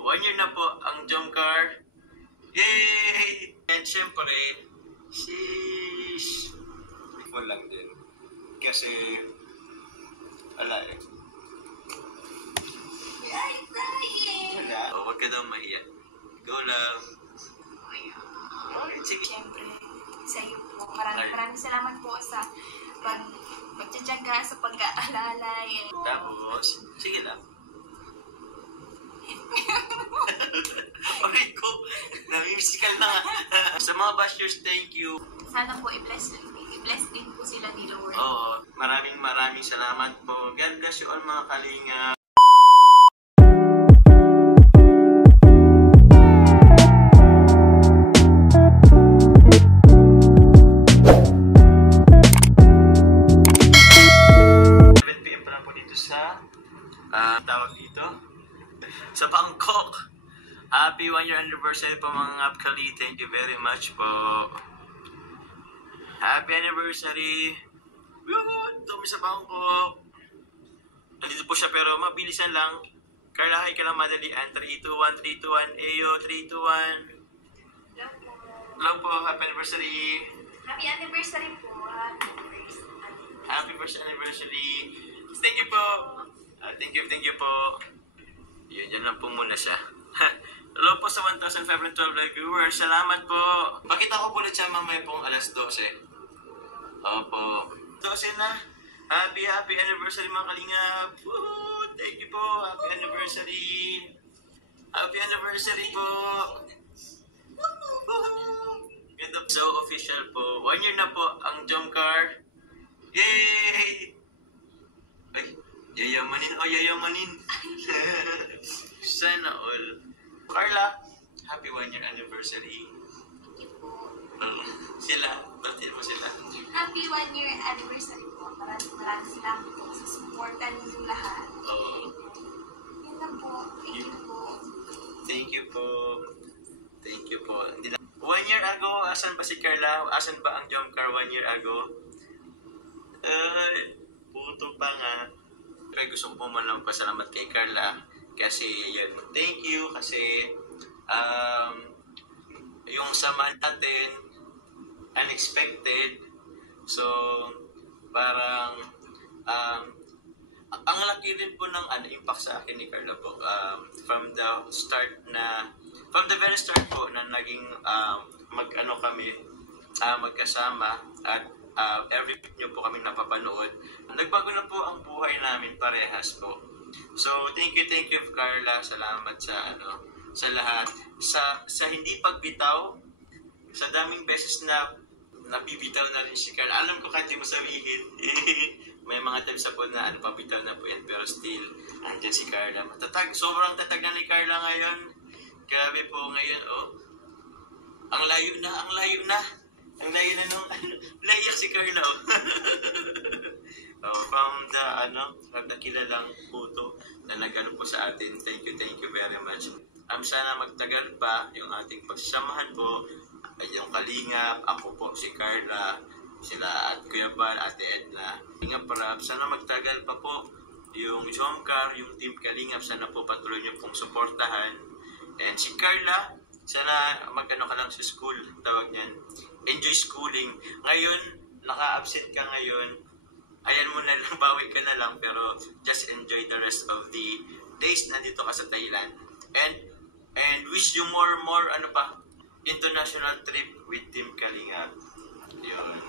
1 year na po ang Jomcar. Yay! And syempre, sheesh. Ikaw lang din. Kasi, wala eh. Wala. Huwag ka daw mahiya. Ikaw lang. Sige. Siyempre, sa iyo po. Maraming salamat po sa pagtsatsaga, sa pag-aalalay. Tapos, sige lang. Okay ko. Namimisikal na nga. Sa mga bashers, thank you. Sana po i-bless din po sila ni Lord. Oo. Maraming salamat po. God bless you all mga kalinga. Tawag dito sa Bangkok. Happy 1 year anniversary po mga Ngapkali. Thank you very much po. Happy anniversary. Woohoo! Dumi sa Bangkok. Nandito po siya pero mabilisan lang. Carla, hi ka lang madalian. 321, 321, Ayo, 321. Hello po. Happy anniversary. Happy anniversary po. Happy first anniversary. Thank you po. Thank you po. Yan lang po muna siya. Hello po sa 1,512 like viewers. Salamat po. Pakita ko po ulit siya mamaya pong alas 12. Opo. 12 na. Happy anniversary mga kalingap. Woohoo! Thank you po. Happy anniversary. Happy anniversary po. Woohoo! Ganda po. So official po. 1 year na po ang Jomcar. Yay! Ay. Yayamanin. Sana all. Carla, happy 1 year anniversary. Thank you po. Sila, batiin mo sila. Happy 1 year anniversary po. Maraming salamat po sa supporta ninyong lahat. Yan lang po. Thank you po. 1 year ago, asan ba si Carla? Asan ba ang Jomcar 1 year ago? Puto pa nga. Pero gusto ko man lang pasalamat kay Carla kasi yun, thank you kasi yung samahan natin unexpected, so parang ang laki rin po ng impact sa akin ni Carla po from the very start po na naging kami magkasama at every week nyo po kami napapanood. Nagbago na po ang buhay namin parehas po. So, thank you Carla. Salamat sa sa lahat. Sa hindi pagbitaw, sa daming beses na nabibitaw na rin si Carla. Alam ko kahit di mo sabihin. May mga times po na pabitaw na po yan. Pero still, andyan si Carla. Matatag. Sobrang tatag na ni Carla ngayon. Grabe po ngayon, oh. Ang layo na. Ang layo na nung, naiyak si Carla, oh. From the kilalang puto na nag-ano po sa atin. Thank you very much. Sana magtagal pa yung ating pagsasamahan po. Yung Kalingap, ako po, si Carla, sila at Kuya Bal, Ate Edna. Kalingap Rap, sana magtagal pa po yung Jomcar, yung Team Kalingap. Sana po patuloy niyo pong suportahan. And si Carla, sana mag-ano ka lang sa school, tawag niyan. Enjoy schooling. Ngayon, naka-absent ka ngayon. Ayan mo na lang, bawi ka na lang. Pero just enjoy the rest of the days na dito ka sa Thailand. And wish you more international trip with Team Kalingap. Yun.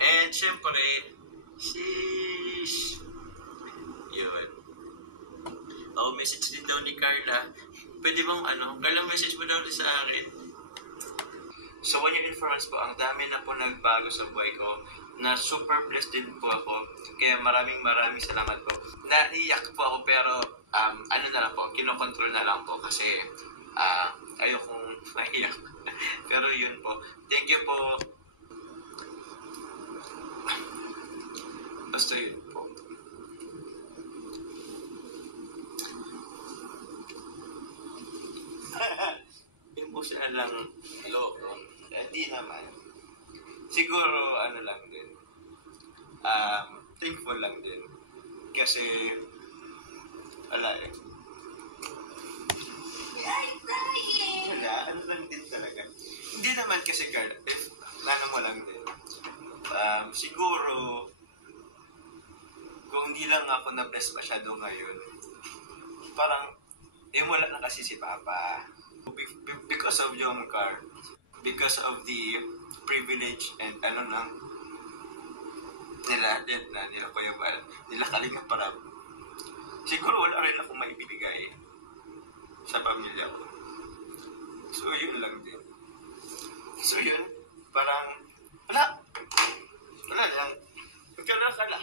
And syempre, sheesh. Yun. Message din daw ni Carla. Pwede bang Carla, message mo daw sa akin. So, 1 year influence po, ang dami na po nagbago sa buhay ko na super blessed din po ako. Kaya maraming salamat po. Naiyak po ako pero na lang po, kinokontrol na lang po kasi ayokong naiyak. Pero yun po. Thank you po. Basta yun po. Yung po siya lang loko. Hindi naman. Siguro lang din. Thankful lang din. Kasi wala eh. kasi Carla, if nana mo lang din, siguro, kung hindi lang ako na-bless masyado ngayon, parang, wala na kasi si Papa. Because of yung car, because of the privilege and nila Kuya Bal, nila Kalinga Parab, siguro wala rin akong maibibigay sa pamilya ko. So, yun lang din. So, yun, parang, wala lang. Magkala.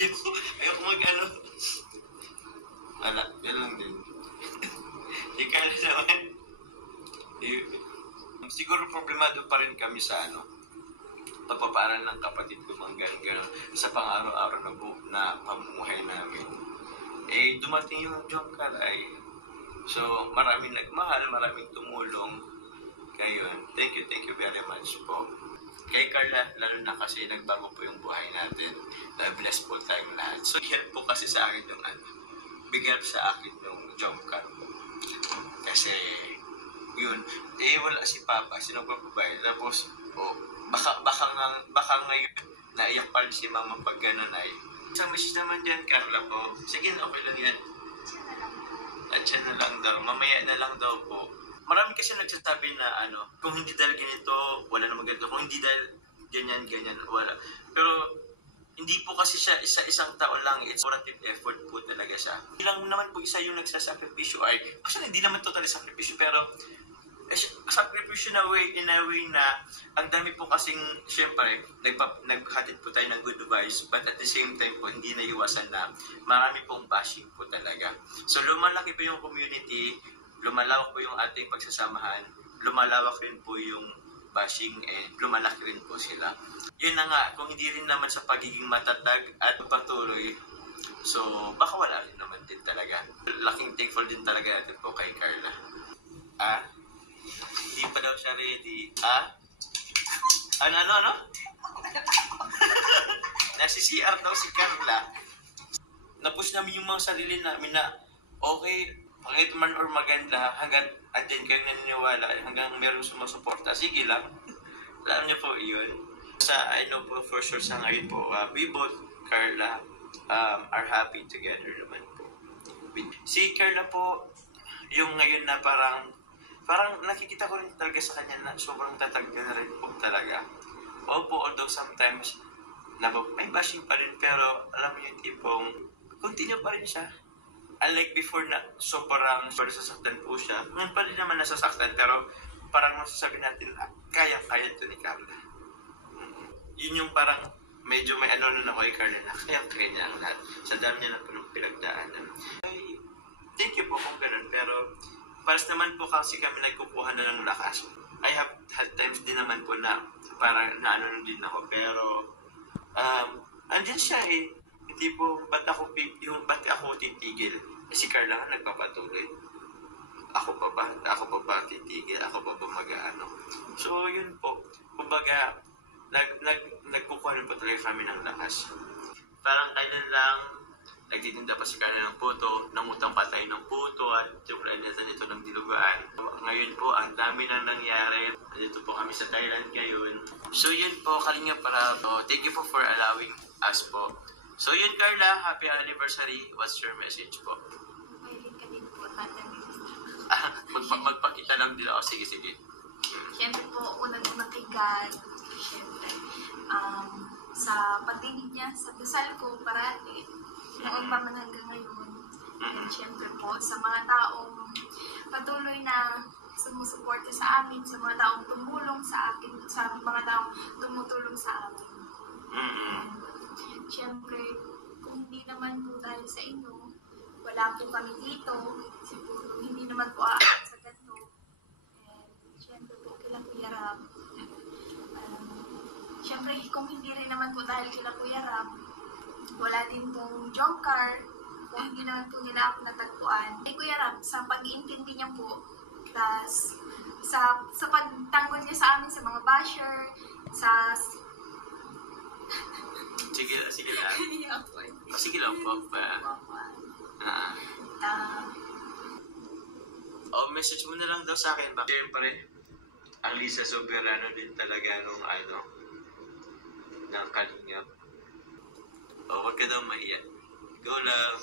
Ayoko wala, yun lang din. Ikaw naman, siguro problemado pa rin kami sa pagpaparal ng kapatid ko gano'n sa pang-araw-araw na pamumuhay namin. Dumating yung job kalay. So, maraming nagmahal, maraming tumulong. Ngayon, thank you very much po. Kay Carla, lalo na kasi nagbago po yung buhay natin. Na-bless po tayong lahat. So, help po kasi sa akin yung big help sa akin yung job card po. Kasi, yun, wala si Papa, sino pa babae. Tapos, baka ngayon, naiyak pa rin si Mama pag gano'n ay. Isang message naman dyan, Carla po. Sige, okay lang yan. At siya na lang daw. Mamaya na lang daw po. Marami kasi nagsasabi na kung hindi dahil ganito, wala namang ganito. Kung hindi dahil ganyan, wala. Pero, hindi po kasi siya isang taon lang. It's cumulative effort po talaga siya. Hindi lang naman po isa yung nagsasakripisyo ay, actually hindi naman totally sakripisyo, pero sakripisyo in a way na ang dami po kasing, syempre, naghatid po tayo ng good advice, but at the same time po, hindi na iwasan na marami pong bashing po talaga. So, lumalaki po yung community, lumalawak po yung ating pagsasamahan, lumalawak rin po yung bashing and lumalaki rin po sila. Yun na nga, kung hindi rin naman sa pagiging matatag at patuloy, so baka wala rin naman din talaga. Laking thankful din talaga natin po kay Carla. Hindi pa daw siya ready. Ano? Nasi CR daw si Carla. Napush namin yung mga sarili namin na okay, pangit man or maganda, hanggang andyan kayo naniniwala, hanggang meron sumusuporta, sige lang. Alam niyo po yun. I know po for sure sa ngayon po, we both, Carla, are happy together naman po. Si Carla po, yung ngayon na parang nakikita ko rin talaga sa kanya na sobrang tatag na rin po talaga. Opo, although sometimes, may bashing pa rin, pero alam mo yung tipong, continue pa rin siya. Unlike before na sobrang sasaktan po siya, ngayon pa rin naman nasasaktan, pero parang masasabi natin, kaya ito ni Carla. Yun yung parang medyo may na ako kay Carla na kaya niya ang lahat. Sa dami niya na pinagdaanan. Thank you po kung ganun, pero paras naman po kasi kami nagkukuha na ng lakas. I have had times din naman po na parang din ako, pero andyan siya hindi po, ba't ako titigil? Si Carla nga nagpapatuloy. Ako pa ba titigil? Ako pa ba mag-ano? So, yun po. Kumbaga, nagkukuha rin po talaga kami ng lakas. Parang kailan lang, nagtitinda pa si Carla ng puto, nangutang pa tayo ng puto, at yung planeta nito ng dilugaan. Ngayon po, ang dami na nangyari. Dito po kami sa Thailand ngayon. So, yun po, Kalinga Parab. Thank you po for allowing us po. So yun, Carla, happy anniversary. What's your message po? Mahilig ka din po, tatang. Magpakita lang din ako. Sige. Siyempre po, unang-unang kay God. Siyempre, sa pagdinig niya, sa dasal ko, parati. Noon pa man hanggang ngayon. And siyempre po, sa mga taong patuloy na sumusuporta sa amin, sa mga taong tumulong sa akin, sa mga taong tumutulong sa amin. Siyempre, kung hindi naman po dahil sa inyo, wala po kami dito, siguro hindi naman po aakit sa ganito. And siyempre po, kila Kuya Ram. Siyempre, kung hindi rin naman po dahil kila Kuya Ram, wala din pong job card, kung hindi naman po nila ako natagpuan. Kuya Ram, sa pag-iintindi niya po, plus sa pagtanggol niya sa amin, sa mga basher, sa Sige lang. Sige lang po. Message mo na lang daw sa akin. Siyempre, ang Lisa Soberano din talaga nung ng Kalingap. O, huwag ka daw mahiya. Go lang.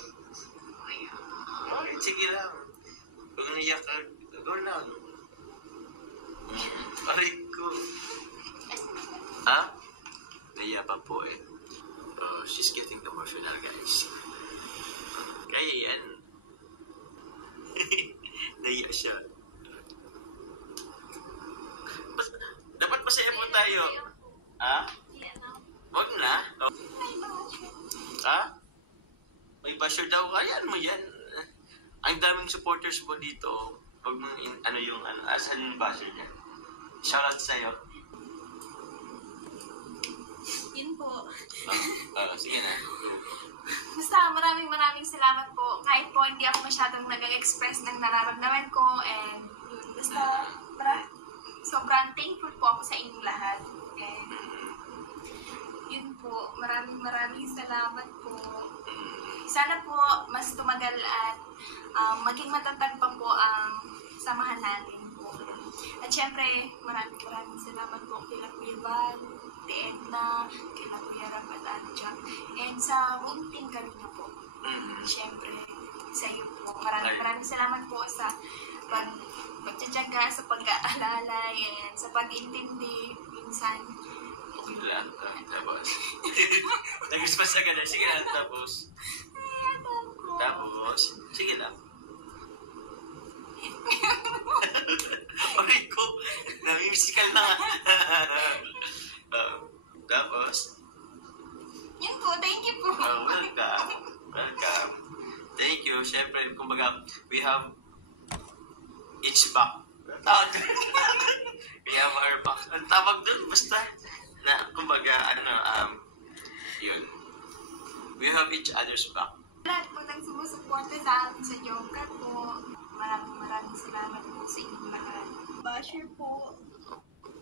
Okay, sige lang. Huwag naiyak ka. Go lang. Aray ko. Ha? Naiya pa po eh. Oh, she's getting emotional, guys. Kaya yan. Naiya siya. Dapat masaya po tayo. Ha? Huwag na. Oh. Ha? May basher daw. Ayan mo yan. Ang daming supporters mo dito. Huwag mong asan yung basher niya? Shoutout sa'yo. Yun po. Sige na. Basta maraming salamat po. Kahit po hindi ako masyadong nag-express ng nararamdaman ko. And yun, basta sobrang thankful po ako sa inyong lahat. And yun po, maraming salamat po. Sana po mas tumagal at maging matatag pa po ang samahan natin po. At syempre, maraming salamat po kila Kuya Val, Edna, kila Kuya Rap at Adja, and sa buong team Kalinga po. Syempre, sa iyo po. Maraming salamat po sa pagtsatsaga, sa pag-aalala, and sa pag-intindi minsan. Okay lang. Tapos. Nag-response ka na. Sige lang. Tapos. Sige lang. Okay ko. Namimisikal na nga. Tapos. Yun po. Thank you po. Welcome. Thank you. Siyempre, kumbaga, we have each back. We have our back. Ang tawag dun, basta na, kumbaga, yun. We have each other's back. Lahat po nang sumusuporta sa amin sa Jomcar po. Maraming salamat po sa inyong lahat. Basher po.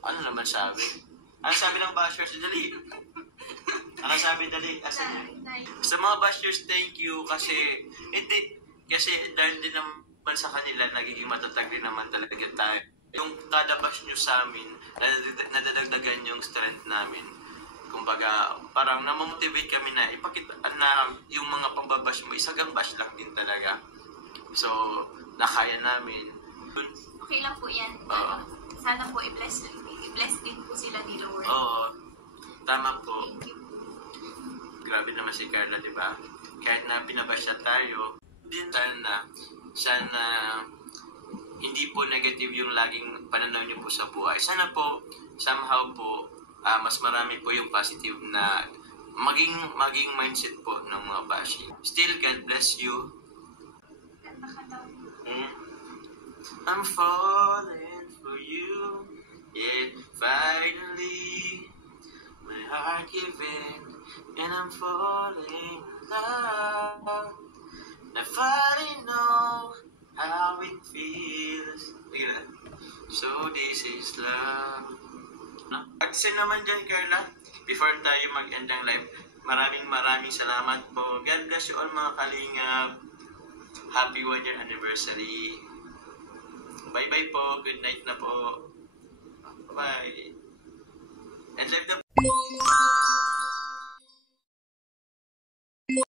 Ano naman sabi? Ano sabi ng bashers? Dali. Ano sabi? Dali. Sa mga bashers, thank you kasi dahil din naman sa kanila, nagiging matatag din naman talaga tayo. Yung kada bash nyo sa amin, nadadagdagan yung strength namin. Kumbaga, parang namomotivate kami na ipakita na yung mga pambabash mo, isagang bash lang din talaga. So, nakaya namin. Okay lang po yan. Sana po i-bless din po sila ni Lord. Oo. Tama po. Grabe naman si Carla, di ba? Kahit na pinabash tayo, din sana hindi po negative yung laging pananaw niyo po sa buhay. Sana po, somehow po, mas marami po yung positive na maging mindset po ng mga bashing. Still, God bless you. I'm falling for you. Yeah, finally, my heart giving, and I'm falling in love. I finally know how it feels. So this is love. No? At isa naman dyan, Carla, before tayo mag-end ang live, maraming salamat po. God bless you all, mga kalingap. Happy 1-year anniversary. Bye-bye po. Good night na po. Bye. And live the